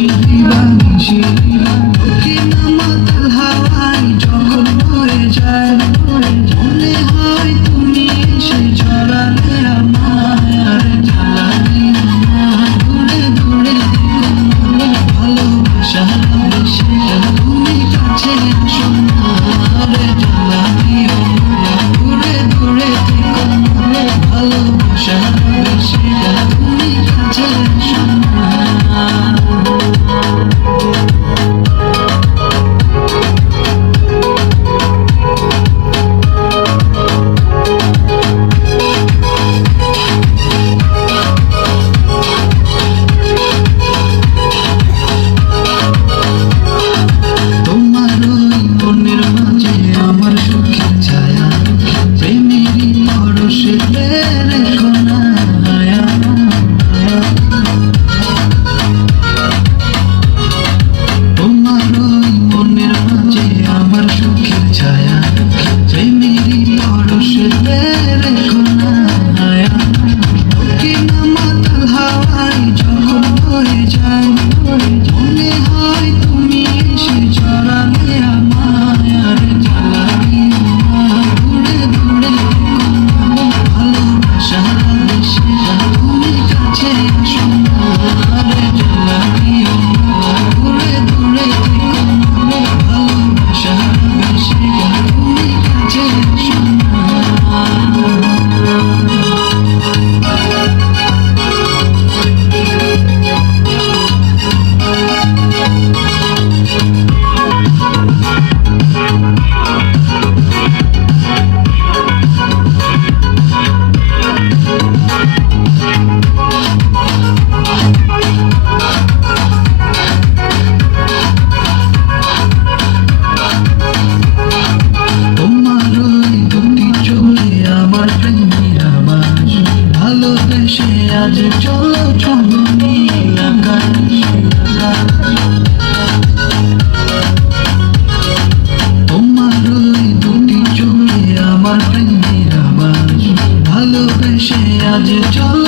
you. change. আজ চল